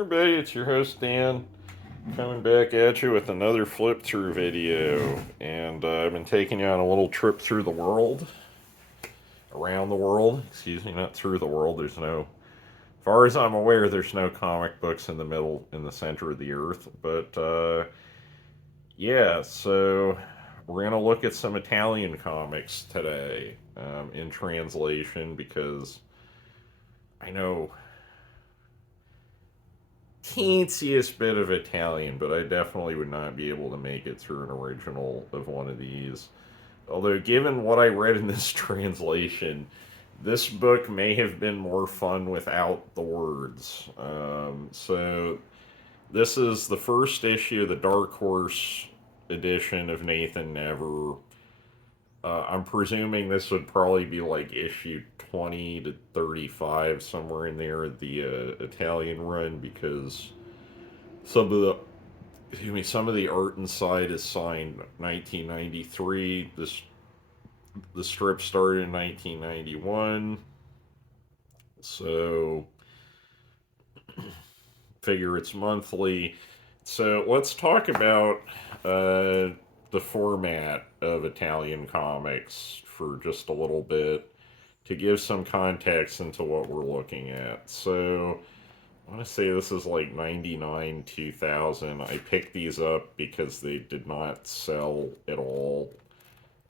Everybody, it's your host Dan, coming back at you with another flip through video. And I've been taking you on a little trip through the world, around the world, excuse me, not through the world. There's no, as far as I'm aware, there's no comic books in the middle, in the center of the earth. But yeah, so we're going to look at some Italian comics today in translation because I know teensiest bit of Italian, but I definitely would not be able to make it through an original of one of these. Although, given what I read in this translation, this book may have been more fun without the words. So, this is the first issue of the Dark Horse edition of Nathan Never. I'm presuming this would probably be like issue 20 to 35, somewhere in there, the Italian run, because some of the some of the art inside is signed 1993. The strip started in 1991, so figure it's monthly. So let's talk about the format of Italian comics for just a little bit to give some context into what we're looking at. So I want to say this is like 99, 2000. I picked these up because they did not sell at all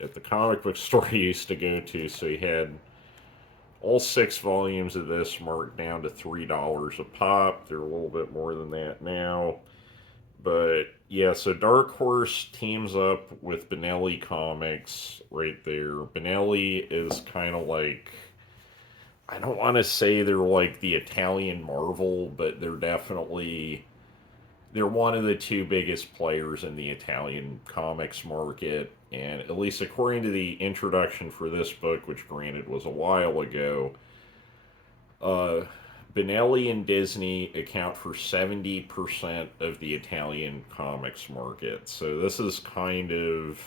at the comic book store I used to go to. So you had all 6 volumes of this marked down to $3 a pop. They're a little bit more than that now. But yeah, so Dark Horse teams up with Bonelli Comics right there. Bonelli is kind of like, I don't want to say they're like the Italian Marvel, but they're one of the two biggest players in the Italian comics market. And at least according to the introduction for this book, which granted was a while ago, uh, Bonelli and Disney account for 70% of the Italian comics market. So this is kind of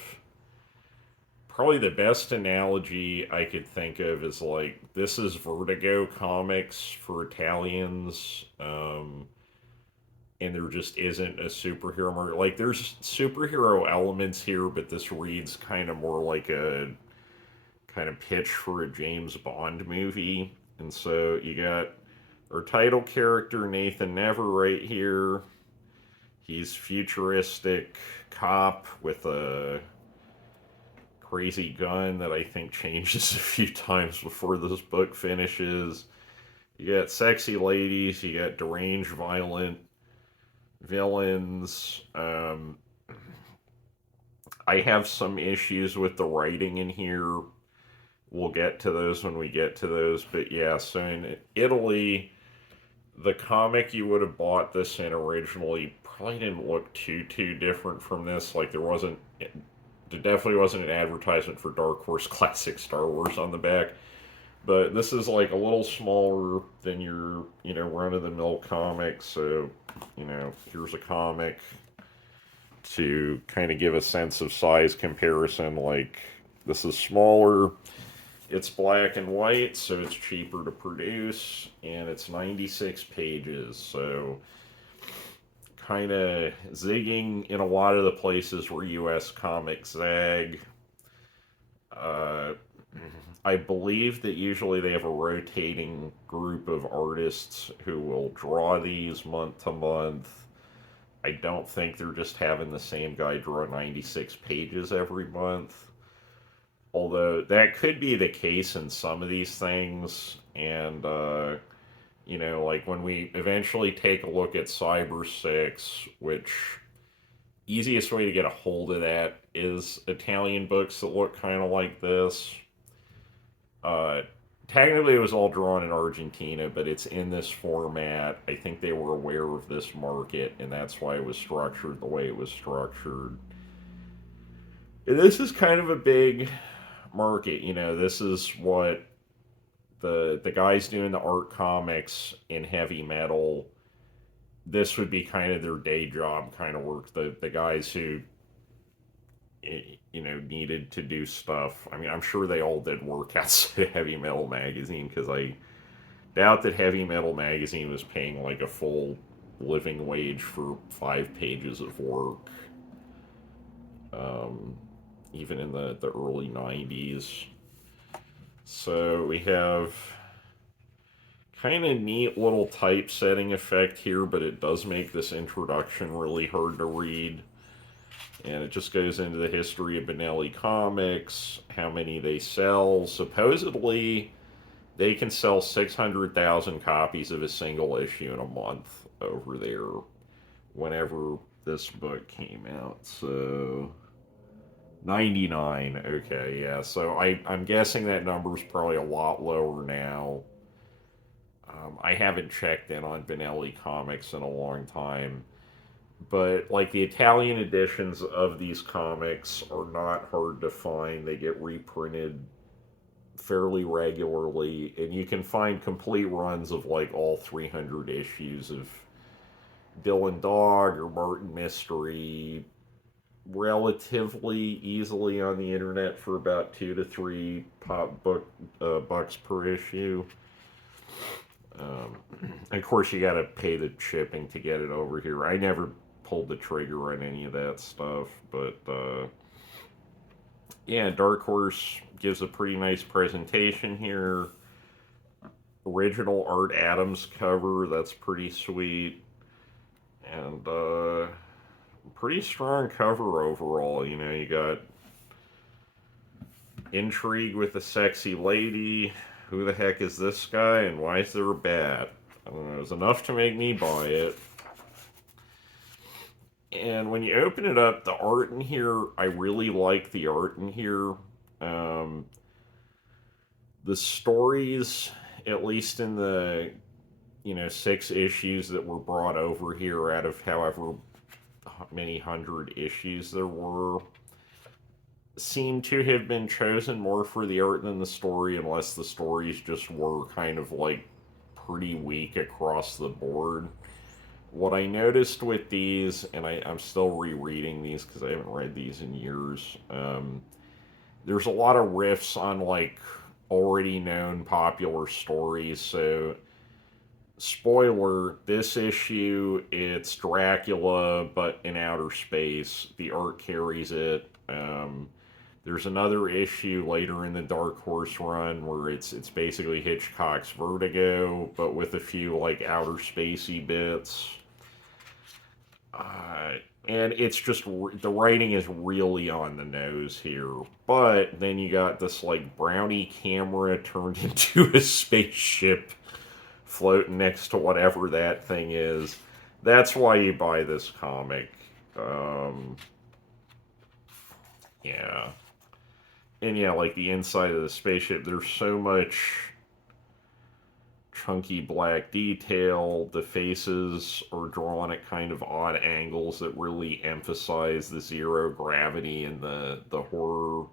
probably the best analogy I could think of is like this is Vertigo comics for Italians. And there just isn't a superhero market. Like there's superhero elements here, but this reads kind of more like a kind of pitch for a James Bond movie. And so you got our title character Nathan Never right here. He's futuristic cop with a crazy gun that I think changes a few times before this book finishes. You got sexy ladies, you got deranged, violent villains. I have some issues with the writing in here. We'll get to those when we get to those. But yeah, so in Italy, the comic you would have bought this in originally probably didn't look too different from this. Like there definitely wasn't an advertisement for Dark Horse Classic Star Wars on the back. But this is like a little smaller than your, run of the mill comic. So, here's a comic to kind of give a sense of size comparison. Like, this is smaller. It's black and white, so it's cheaper to produce. And it's 96 pages. So, kind of zigging in a lot of the places where US comics zag. Uh, I believe that usually they have a rotating group of artists who will draw these month to month. I don't think they're just having the same guy draw 96 pages every month. Although that could be the case in some of these things. And, like when we eventually take a look at Cyber 6, which easiest way to get a hold of that is Italian books that look kind of like this. Uh, Technically, it was all drawn in Argentina, but it's in this format. I think they were aware of this market, and that's why it was structured the way it was structured. And this is kind of a big market. This is what the guys doing the art comics in heavy metal. This would be kind of their day job kind of work. The guys who needed to do stuff. I mean, I'm sure they all did work outside of Heavy Metal Magazine because I doubt that Heavy Metal Magazine was paying like a full living wage for 5 pages of work, um, even in the early 90s. So we have kind of neat little typesetting effect here, but it does make this introduction really hard to read. And it just goes into the history of Bonelli comics, how many they sell. Supposedly, they can sell 600,000 copies of a single issue in a month over there whenever this book came out. So, 99. Okay, yeah. So I'm guessing that number's probably a lot lower now. I haven't checked in on Bonelli comics in a long time. But, like, the Italian editions of these comics are not hard to find. They get reprinted fairly regularly, and you can find complete runs of, like, all 300 issues of Dylan Dog or Martin Mystery relatively easily on the internet for about 2 to 3 bucks per issue. Of course, you got to pay the shipping to get it over here. I never pulled the trigger on any of that stuff, but yeah, Dark Horse gives a pretty nice presentation here. Original Art Adams cover, that's pretty sweet, and pretty strong cover overall. You know, you got intrigue with a sexy lady. Who the heck is this guy, and why is there a bat? I don't know. It was enough to make me buy it. And when you open it up, the art in here, I really like the art in here. Um, the stories, at least in the 6 issues that were brought over here out of however many hundred issues there were, seem to have been chosen more for the art than the story, unless the stories just were kind of like pretty weak across the board. What I noticed with these, and I'm still rereading these because I haven't read these in years, there's a lot of riffs on like already known popular stories. So, spoiler, this issue, it's Dracula, but in outer space. The art carries it. There's another issue later in the Dark Horse run where it's basically Hitchcock's Vertigo, but with a few like outer spacey bits. And it's just the writing is really on the nose here. But then you got this like brownie camera turned into a spaceship floating next to whatever that thing is. That's why you buy this comic. Yeah. And yeah, like the inside of the spaceship, there's so much chunky black detail. The faces are drawn at kind of odd angles that really emphasize the zero gravity and the horror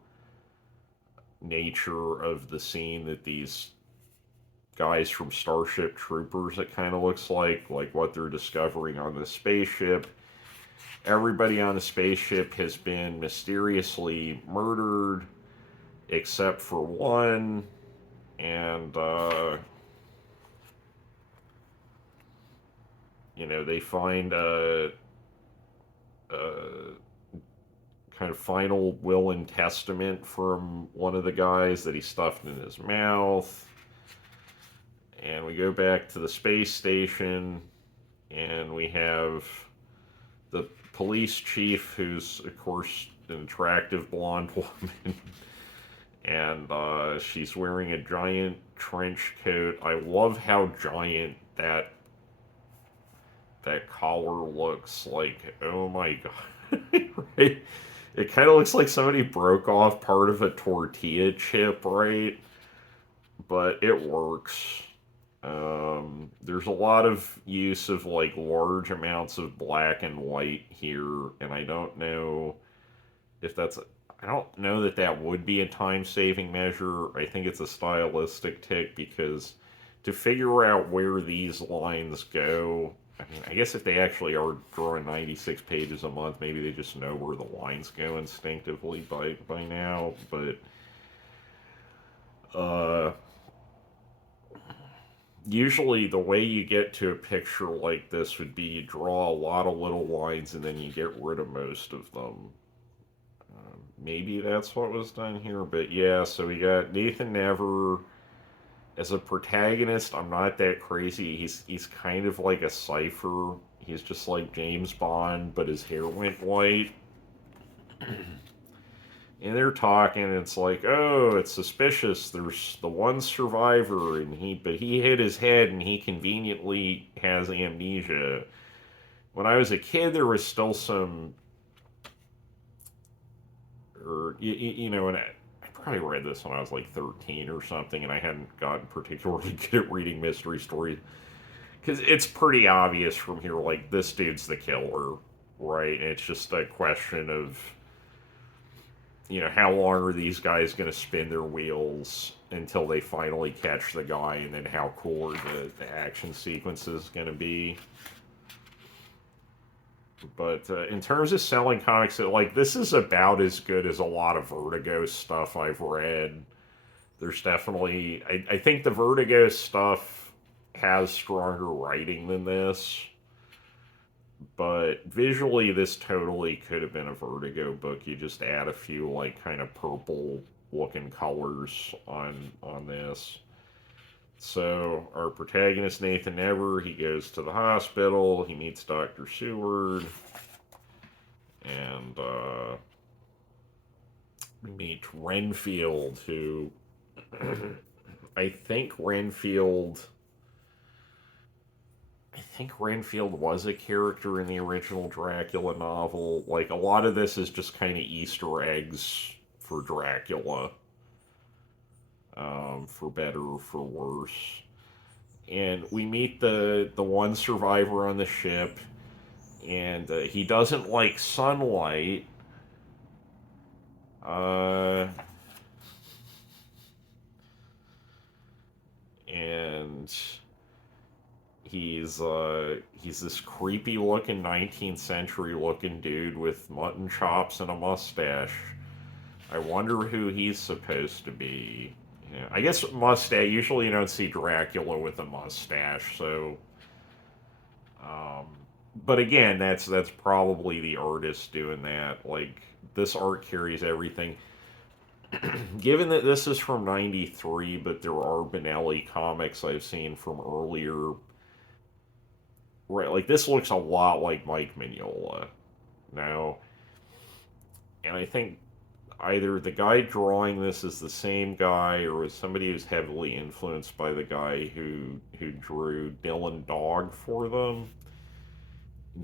nature of the scene that these guys from Starship Troopers, it kind of looks like what they're discovering on the spaceship. Everybody on the spaceship has been mysteriously murdered except for one, and they find a kind of final will and testament from one of the guys that he stuffed in his mouth. And we go back to the space station, and we have the police chief, who's, of course, an attractive blonde woman. And she's wearing a giant trench coat. I love how giant that collar looks. Like, oh my god. Right? It kind of looks like somebody broke off part of a tortilla chip, right? But it works. There's a lot of use of like large amounts of black and white here, and I don't know if I don't know that would be a time-saving measure. I think it's a stylistic tick, because to figure out where these lines go, I mean, I guess if they actually are drawing 96 pages a month, maybe they just know where the lines go instinctively by now, but usually the way you get to a picture like this would be you draw a lot of little lines and then you get rid of most of them. Maybe that's what was done here, but yeah, so we got Nathan Never as a protagonist. I'm not that crazy. He's kind of like a cipher. He's just like James Bond, but his hair went white. And they're talking, and it's like, oh, it's suspicious. There's the one survivor, and he hit his head, and he conveniently has amnesia. When I was a kid, there was still some, or and I probably read this when I was like 13 or something, and I hadn't gotten particularly good at reading mystery stories because it's pretty obvious from here, like this dude's the killer, right? And it's just a question of how long are these guys going to spin their wheels until they finally catch the guy, and then how cool are the action sequences going to be? But in terms of selling comics, like this is about as good as a lot of Vertigo stuff I've read. There's definitely, I think the Vertigo stuff has stronger writing than this, but visually this totally could have been a Vertigo book. You just add a few like kind of purple looking colors on this. So our protagonist Nathan Never, he goes to the hospital, he meets Dr. Seward, and we meet Renfield, who I think Renfield I think Renfield was a character in the original Dracula novel. Like, a lot of this is just kind of Easter eggs for Dracula, for better or for worse. And we meet the one survivor on the ship, and he doesn't like sunlight. Uh, and he's this creepy looking 19th century looking dude with mutton chops and a mustache. I wonder who he's supposed to be. Yeah, I guess mustache. Usually you don't see Dracula with a mustache, so. Um, but again, that's probably the artist doing that. Like this art carries everything. Given that this is from '93, but there are Bonelli comics I've seen from earlier. Right, like this looks a lot like Mike Mignola now, and I think either the guy drawing this is the same guy or is somebody who's heavily influenced by the guy who drew Dylan Dog for them.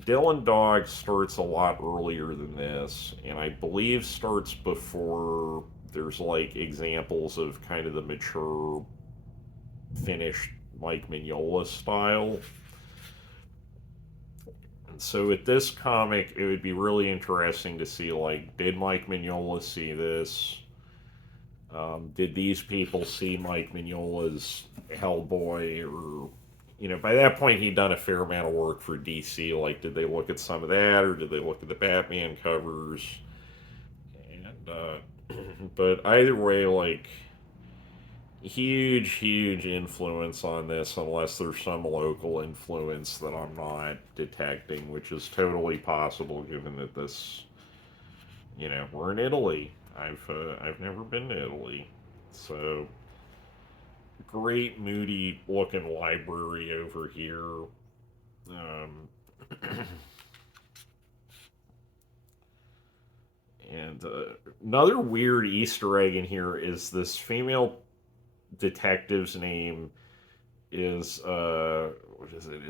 Dylan Dog starts a lot earlier than this, and I believe starts before there's like examples of kind of the mature, finished Mike Mignola style. So with this comic, it would be really interesting to see, like, did Mike Mignola see this? Did these people see Mike Mignola's Hellboy? Or, by that point, he'd done a fair amount of work for DC. Like, did they look at some of that, or did they look at the Batman covers? And, but either way, like, huge influence on this, unless there's some local influence that I'm not detecting, which is totally possible given that this, we're in Italy. I've never been to Italy, so great moody looking library over here. Um, and another weird Easter egg in here is this female detective's name is what is it?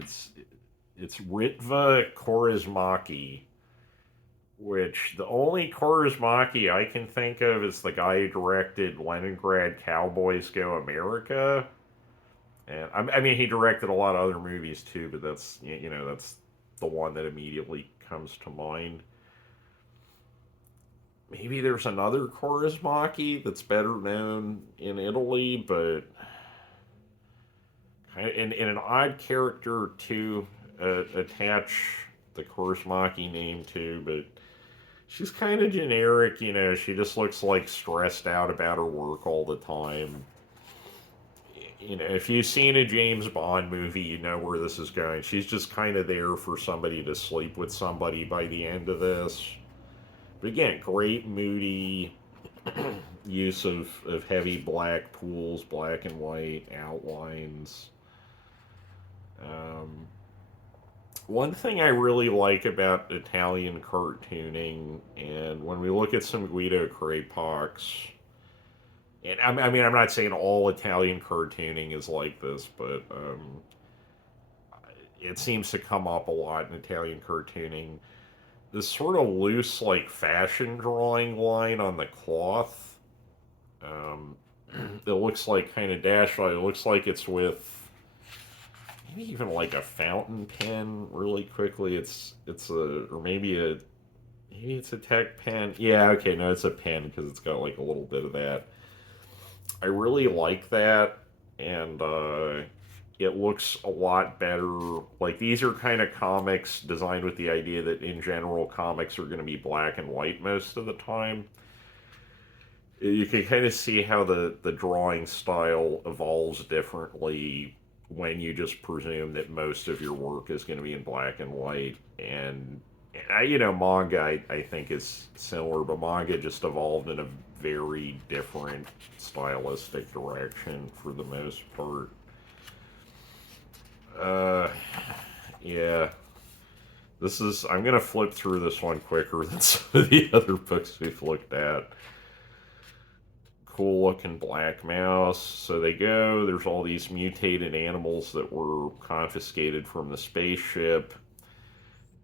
It's Ritva Korismaki, which the only Korismaki I can think of is the guy who directed Leningrad Cowboys Go America, and I mean he directed a lot of other movies too, but that's the one that immediately comes to mind. Maybe there's another Korismaki that's better known in Italy, but and an odd character to attach the Korsmaki name to, but she's kind of generic. She just looks like stressed out about her work all the time. you know, if you've seen a James Bond movie, you know where this is going. She's just kind of there for somebody to sleep with somebody by the end of this. But again, great moody use of heavy black pools, black and white outlines. Um, One thing I really like about Italian cartooning, and when we look at some Guido Crepax, and I mean, I'm not saying all Italian cartooning is like this, but it seems to come up a lot in Italian cartooning. This sort of loose, like fashion drawing line on the cloth. Um, it looks like kind of dash. It looks like it's with maybe even like a fountain pen. Really quickly, it's a or maybe it's a tech pen. Yeah, okay, no, it's a pen because it's got like a little bit of that. I really like that, and it looks a lot better. Like these are kind of comics designed with the idea that in general comics are going to be black and white most of the time. You can kind of see how the drawing style evolves differently when you just presume that most of your work is going to be in black and white. And you know, manga I think is similar, but manga just evolved in a very different stylistic direction for the most part. Uh, yeah, this is. I'm gonna flip through this one quicker than some of the other books we've looked at. Cool looking black mouse. So they go. There's all these mutated animals that were confiscated from the spaceship,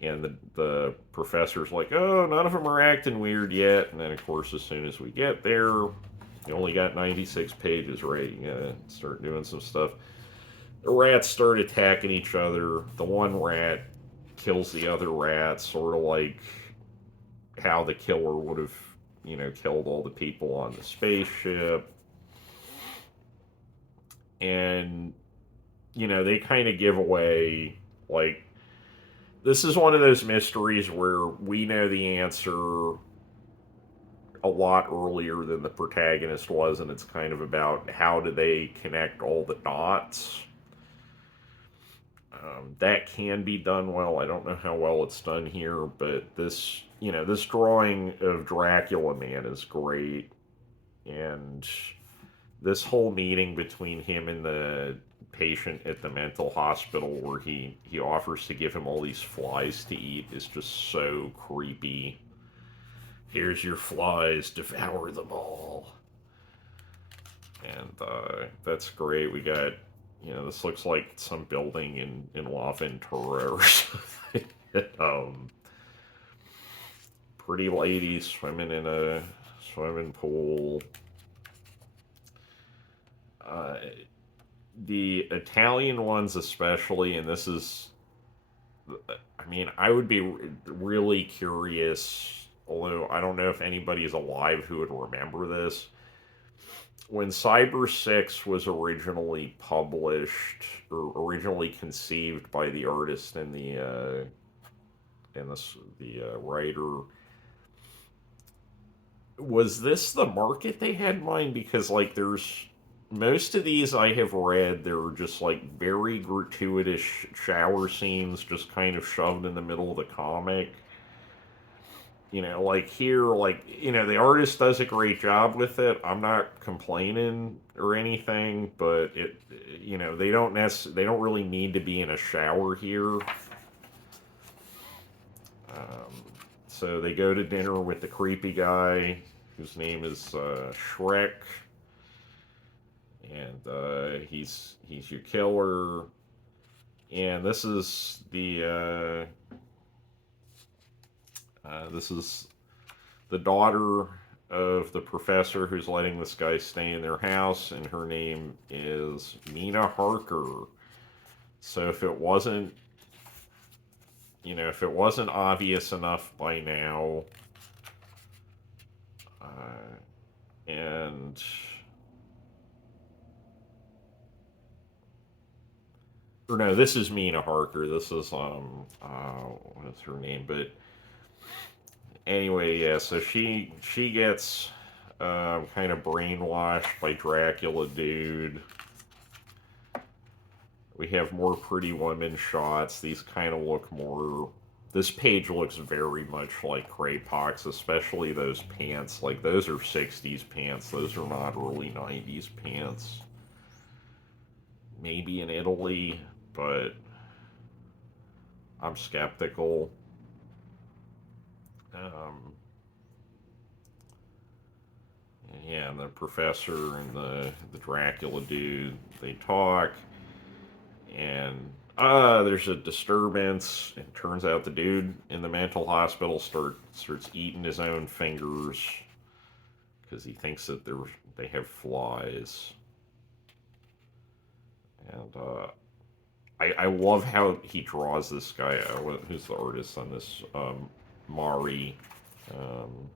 and the professor's like, "Oh, none of them are acting weird yet." And then, of course, as soon as we get there, you only got 96 pages, right? You gotta start doing some stuff. The rats start attacking each other. The one rat kills the other rat, sort of like how the killer would have, you know, killed all the people on the spaceship. And, you know, they kind of give away, like, this is one of those mysteries where we know the answer a lot earlier than the protagonist was, and it's kind of about how do they connect all the dots. That can be done well. I don't know how well it's done here, but this, you know, this drawing of Dracula Man is great, and this whole meeting between him and the patient at the mental hospital, where he offers to give him all these flies to eat, is just so creepy. Here's your flies, devour them all. And that's great. We got, you know, this looks like some building in La Ventura or something. um, Pretty lady swimming in a swimming pool. Uh, the Italian ones, especially, and this is, I mean, I would be really curious, although I don't know if anybody is alive who would remember this. When Cyber 6 was originally published, or originally conceived by the artist and the writer, was this the market they had in mind? Because like there's most of these I have read, they're just like very gratuitous shower scenes just kind of shoved in the middle of the comic. You know, like here, like, you know, the artist does a great job with it. I'm not complaining or anything, but it, you know, they don't really need to be in a shower here. So they go to dinner with the creepy guy whose name is Shrek, and he's your killer. And this is the daughter of the professor who's letting this guy stay in their house, and her name is Mina Harker. So if it wasn't, you know, if it wasn't obvious enough by now, and or no, this is Mina Harker. This is what is her name? But anyway, yeah. So she gets kind of brainwashed by Dracula dude, We have more Pretty Women shots. These kind of look more. This page looks very much like Craypox, especially those pants. Like, those are 60s pants. Those are not early 90s pants. Maybe in Italy, but I'm skeptical. Um, yeah, and the professor and the Dracula dude, they talk, and there's a disturbance. It turns out the dude in the mental hospital starts eating his own fingers because he thinks that they have flies. And I love how he draws this guy. Who's the artist on this? Mari. Um,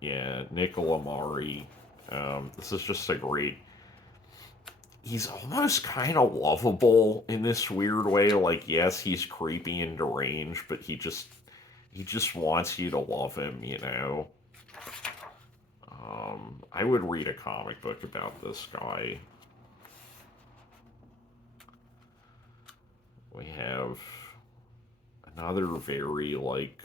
yeah, Nicola Mari. This is just a great. He's almost kind of lovable in this weird way. Like, yes, he's creepy and deranged, but he just wants you to love him. I would read a comic book about this guy. We have another very, like,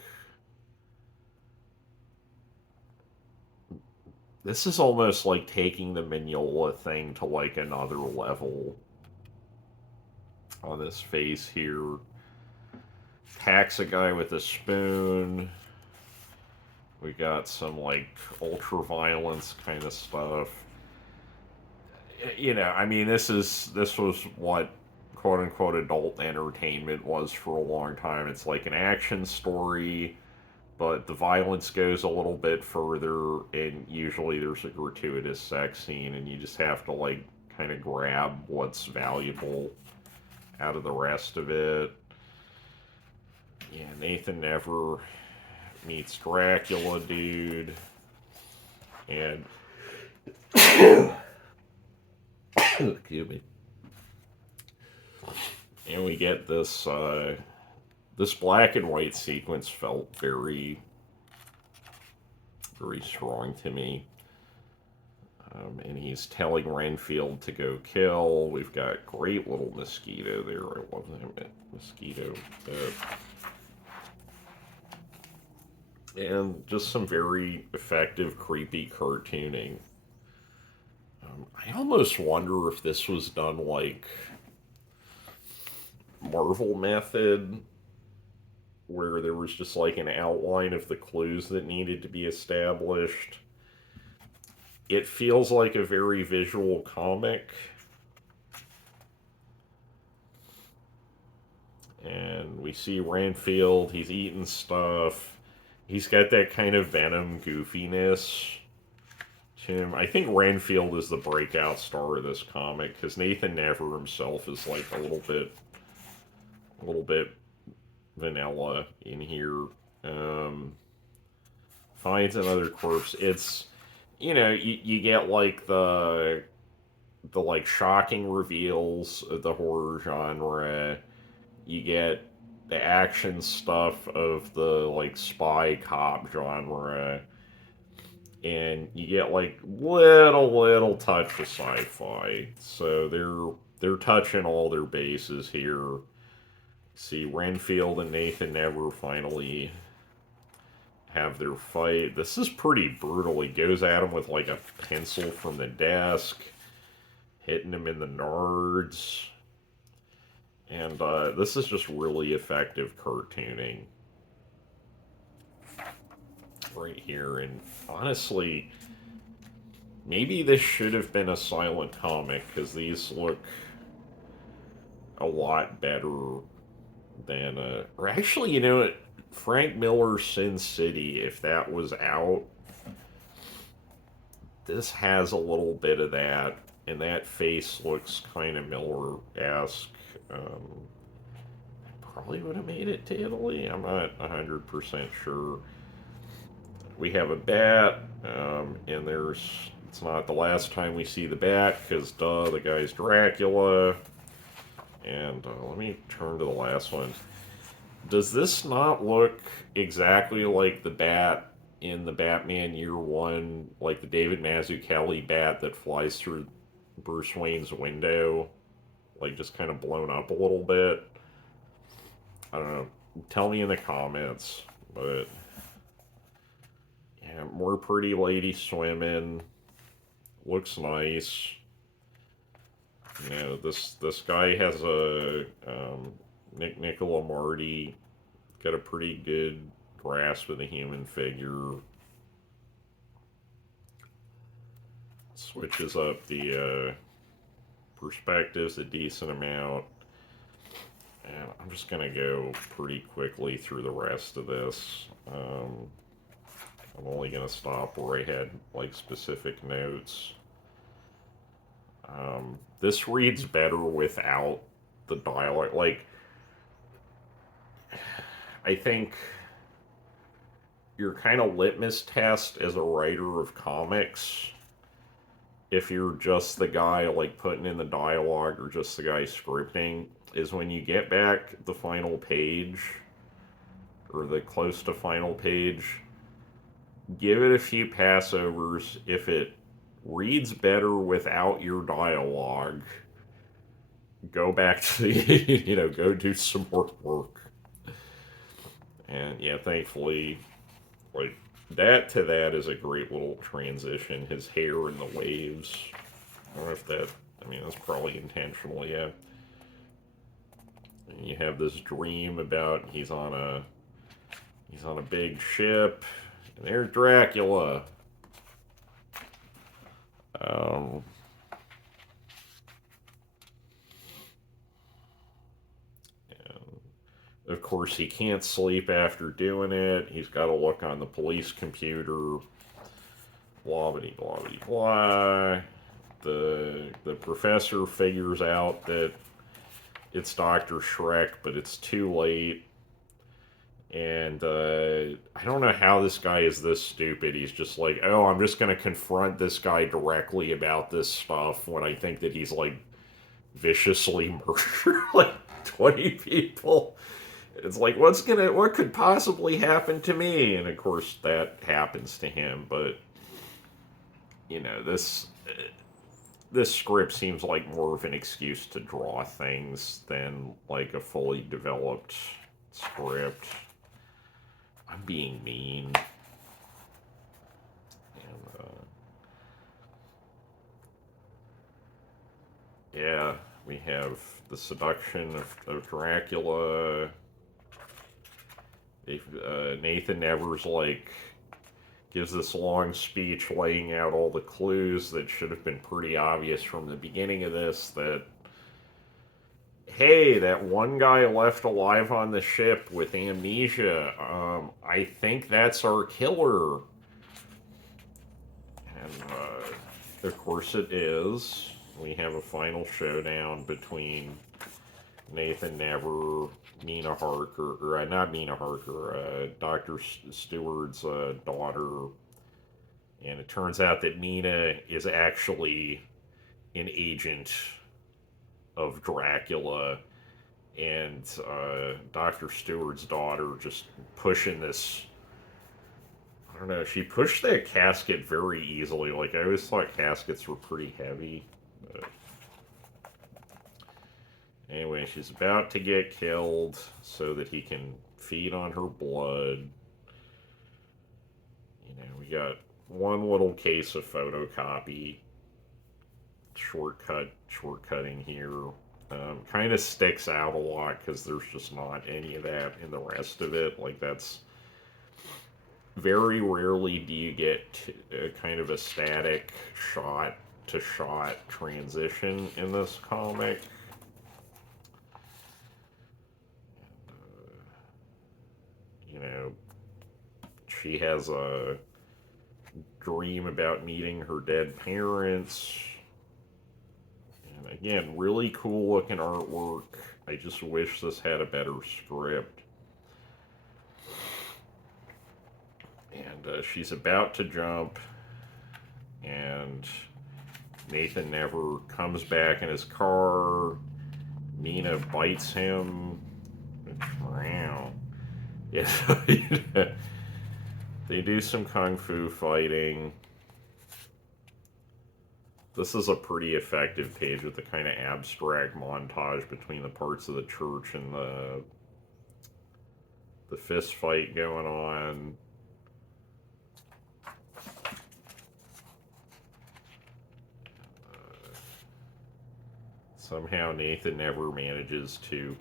this is almost like taking the Mignola thing to, like, another level on this face here. Hacks a guy with a spoon. We got some, like, ultra violence kind of stuff. I mean, this was what quote unquote adult entertainment was for a long time. It's like an action story, but the violence goes a little bit further, and usually there's a gratuitous sex scene, and you just have to, like, kind of grab what's valuable out of the rest of it. Yeah, Nathan Never meets Dracula, dude, and excuse me, and we get this black and white sequence felt very, very strong to me. And he's telling Renfield to go kill. We've got great little mosquito there. I love that mosquito. And just some very effective, creepy cartooning. I almost wonder if this was done like Marvel method, where there was just like an outline of the clues that needed to be established. It feels like a very visual comic. And we see Renfield, he's eating stuff. He's got that kind of Venom goofiness to him. I think Renfield is the breakout star of this comic, because Nathan Never himself is like a little bit vanilla in here. Finds another corpse. It's, you get like the like shocking reveals of the horror genre. You get the action stuff of the like spy cop genre, and you get like little touch of sci-fi. So they're touching all their bases here. See, Renfield and Nathan Never finally have their fight. This is pretty brutal. He goes at him with like a pencil from the desk, hitting him in the nards. And this is just really effective cartooning right here. And honestly, maybe this should have been a silent comic, because these look a lot better than or actually, Frank Miller's Sin City, if that was out, this has a little bit of that, and that face looks kind of Miller-esque. Probably would have made it to Italy. I'm not 100% sure. We have a bat, and it's not the last time we see the bat, because the guy's Dracula. And let me turn to the last one. Does this not look exactly like the bat in the Batman Year One, like the David Mazzucchelli bat that flies through Bruce Wayne's window, like just kind of blown up a little bit. I don't know. Tell me in the comments. But yeah, more pretty lady swimming. Looks nice. You know, this guy has a Nicola Marty got a pretty good grasp of the human figure. Switches up the perspectives a decent amount. And I'm just going to go pretty quickly through the rest of this. I'm only going to stop where I had like specific notes. This reads better without the dialogue. Like, I think your kind of litmus test as a writer of comics, if you're just the guy like putting in the dialogue or just the guy scripting, is when you get back the final page or the close to final page, give it a few passovers. If it reads better without your dialogue, go back to the, go do some more work. And yeah, thankfully, like, that to that is a great little transition. His hair in the waves. I don't know if that, I mean, that's probably intentional, yeah. And you have this dream about he's on a big ship, and there's Dracula. Um, of course, he can't sleep after doing it. He's got to look on the police computer. Blah, blah, blah, blah. The professor figures out that it's Dr. Shrek, but it's too late. And I don't know how this guy is this stupid. He's just like, oh, I'm just going to confront this guy directly about this stuff when I think that he's like viciously murdered like 20 people. It's like, what could possibly happen to me? And of course, that happens to him. But this script seems like more of an excuse to draw things than like a fully developed script. I'm being mean. And, yeah, we have the seduction of Dracula. Nathan Nevers like gives this long speech laying out all the clues that should have been pretty obvious from the beginning of this, that hey, that one guy left alive on the ship with amnesia, I think that's our killer. And of course it is. We have a final showdown between Nathan Never, Mina Harker, or not Mina Harker, Dr. Stewart's daughter. And it turns out that Mina is actually an agent of Dracula, and Dr. Stewart's daughter just pushing this. I don't know, she pushed that casket very easily. Like, I always thought caskets were pretty heavy. But anyway, she's about to get killed so that he can feed on her blood. We got one little case of photocopy. Shortcutting here. Kind of sticks out a lot because there's just not any of that in the rest of it. Like, that's very rarely do you get kind of a static shot to shot transition in this comic. She has a dream about meeting her dead parents. And again, really cool looking artwork. I just wish this had a better script. And she's about to jump, and Nathan Never comes back in his car. Mina bites him. Wow. Yeah. They do some kung fu fighting. This is a pretty effective page with the kind of abstract montage between the parts of the church and the fist fight going on. Somehow Nathan never manages to,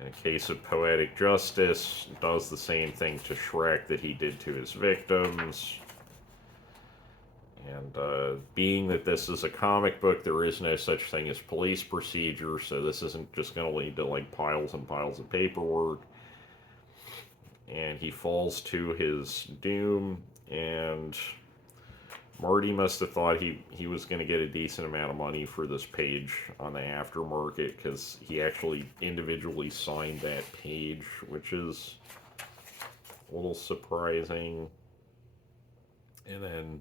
in a case of poetic justice, does the same thing to Shrek that he did to his victims. And being that this is a comic book, there is no such thing as police procedure, so this isn't just going to lead to like piles and piles of paperwork. And he falls to his doom, and Marty must have thought he was going to get a decent amount of money for this page on the aftermarket, because he actually individually signed that page, which is a little surprising. And then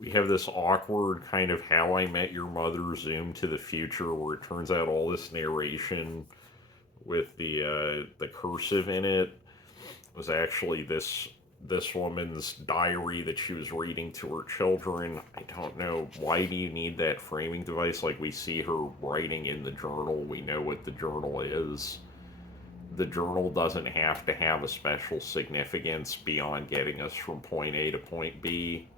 we have this awkward kind of How I Met Your Mother zoom to the future, where it turns out all this narration with the cursive in it was actually this woman's diary that she was reading to her children. I don't know, why do you need that framing device? Like, we see her writing in the journal, we know what the journal is. The journal doesn't have to have a special significance beyond getting us from point A to point B.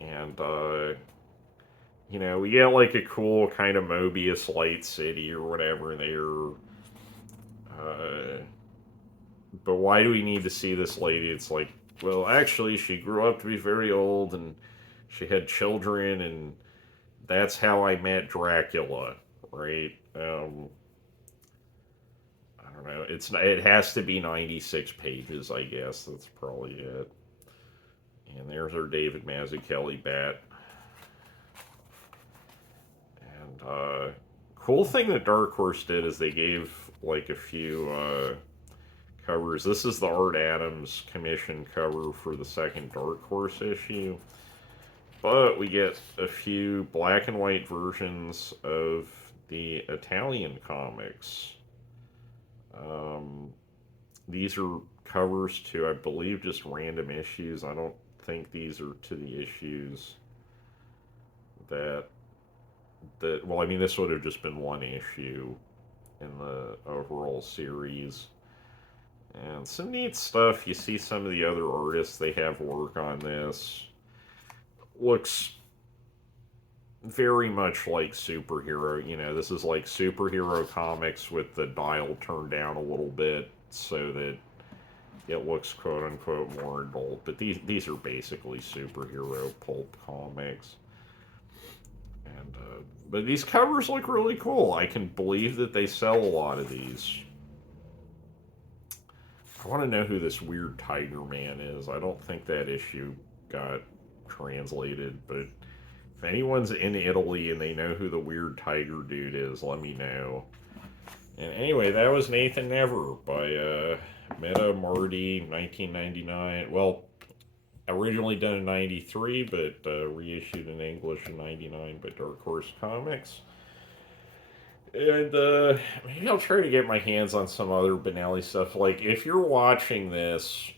And we get like a cool kind of Mobius light city or whatever there. But why do we need to see this lady? It's like, well, actually, she grew up to be very old, and she had children, and that's how I met Dracula, right? I don't know. It has to be 96 pages, I guess. That's probably it. And there's our David Mazzucchelli bat. And cool thing that Dark Horse did is they gave like a few covers. This is the Art Adams commission cover for the second Dark Horse issue. But we get a few black and white versions of the Italian comics. These are covers to, I believe, just random issues. I don't think these are to the issues that well, I mean, this would have just been one issue in the overall series. And some neat stuff. You see some of the other artists, they have work on this. Looks very much like superhero. This is like superhero comics with the dial turned down a little bit so that it looks quote unquote more adult. But these are basically superhero pulp comics. And but these covers look really cool. I can believe that they sell a lot of these. I want to know who this weird Tiger Man is. I don't think that issue got translated, but if anyone's in Italy and they know who the weird tiger dude is, let me know. And anyway, that was Nathan Never by Meta Marty, 1999. Well, originally done in 93, but reissued in English in 99 by Dark Horse Comics. And maybe I'll try to get my hands on some other Bonelli stuff. Like, if you're watching this,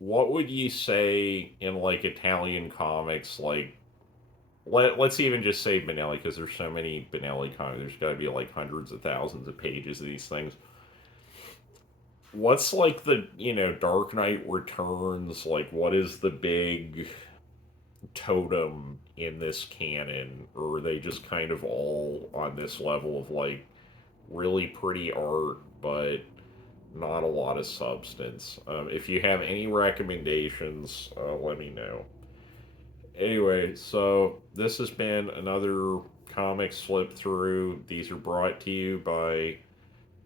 what would you say in like Italian comics? Like, let's even just say Bonelli, because there's so many Bonelli comics. There's got to be like hundreds of thousands of pages of these things. What's like the Dark Knight Returns? Like, what is the big totem in this canon, or are they just kind of all on this level of like really pretty art but not a lot of substance? If you have any recommendations, let me know. Anyway, so this has been another comic slip through. These are brought to you by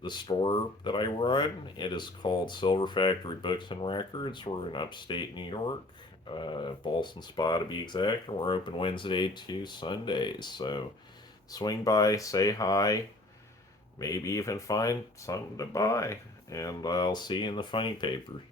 the store that I run. It is called Silver Factory Books and Records. We're in upstate New York, Ballston Spa to be exact, and we're open Wednesday to Sundays. So swing by, say hi, maybe even find something to buy, and I'll see you in the funny papers.